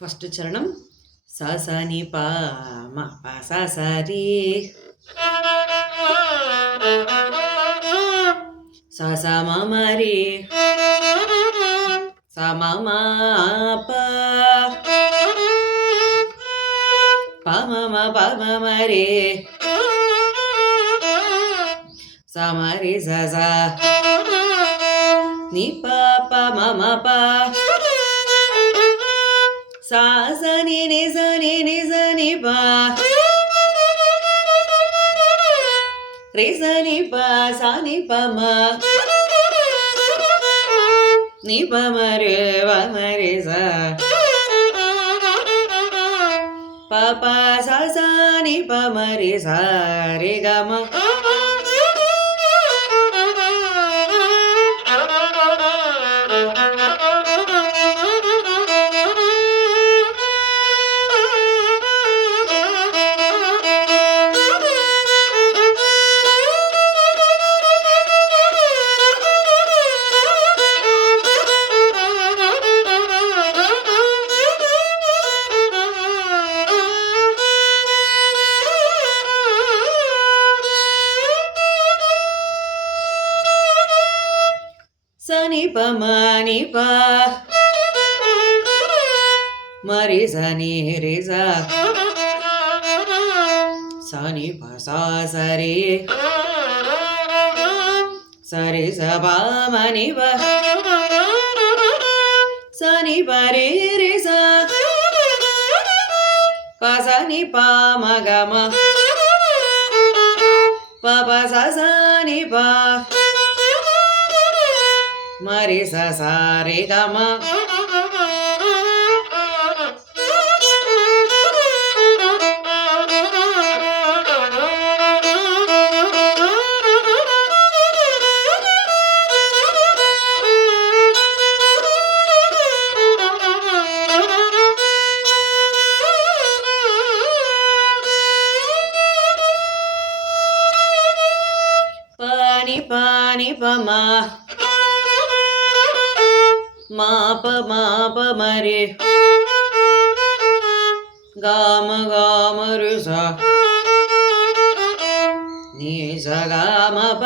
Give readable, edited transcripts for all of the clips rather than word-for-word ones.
First చరణం సా సా ని పా మ పా సా సా రి సా సా మ మ రి సా మ మ ప ప మ మ ప మ మ రే సా మ రి సా సా ని ప ప మ మ ప సా స ని ని స ని ని స ని ప రే స ని ప సా ని ప మ ని ప మ రే వ మ రే స ప ప స స ని ప మ రే స రే గ మ సని ప మని ప మరి సని రి స సని ప సా సరి సరి స ప మని ప సని ప రి రి స ప సని ప మ గ మ ప ప స స ని ప మరి స సా రే గ మ పాని పాని ప మ మా ప మా ప మరి గామ గామ రు స ని స గామ ప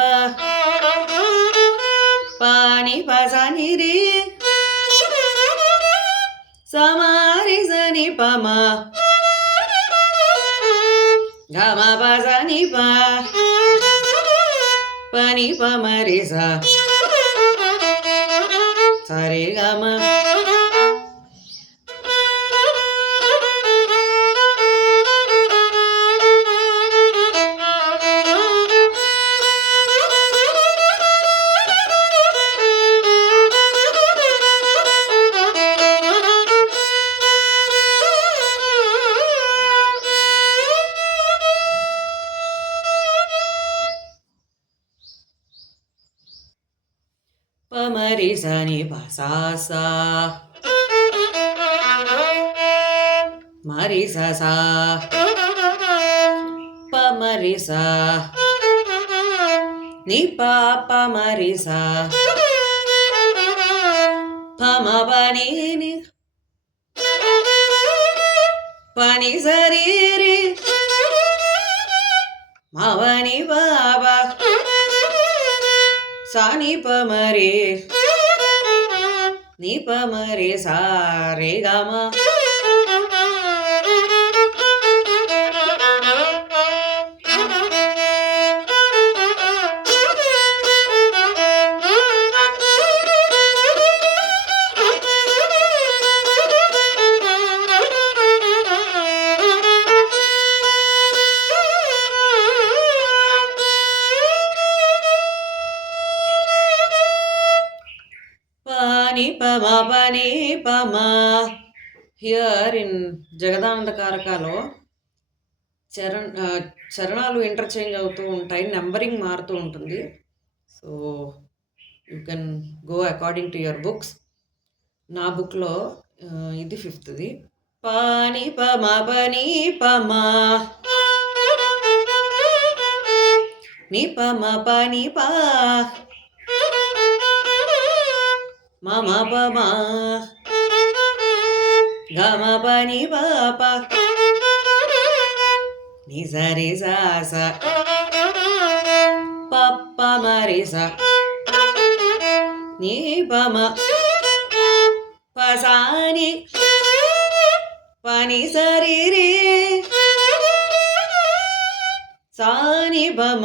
పాని ప స ని రి స మ రి స ని ప మ గ మ ప స ని ప ప ని ప మ రి స స రే గ మ ప మ రి స ని ప సా సా మ రి స సా ప మ రి స ని ప ప మ రి స ప మ ప ని ని ప ని స రి రి మ వ ని ప ప సా ని ప మ రి ని ప మ రి సా రే గ మ pani pama pani pama. Here in Jagadananda కారకాలో చరణాలు ఇంటర్చేంజ్ అవుతూ ఉంటాయి, నెంబరింగ్ మారుతూ ఉంటుంది. So you can go according to your books. నా బుక్లో ఇది ఫిఫ్త్ది. పాని పమ పని పమ ని పమ పని పా మమ పమ గమ పని పాప ని సరి సాస పప్ప మరి స నీ పమ పసాని పని సరి రే సాని బమ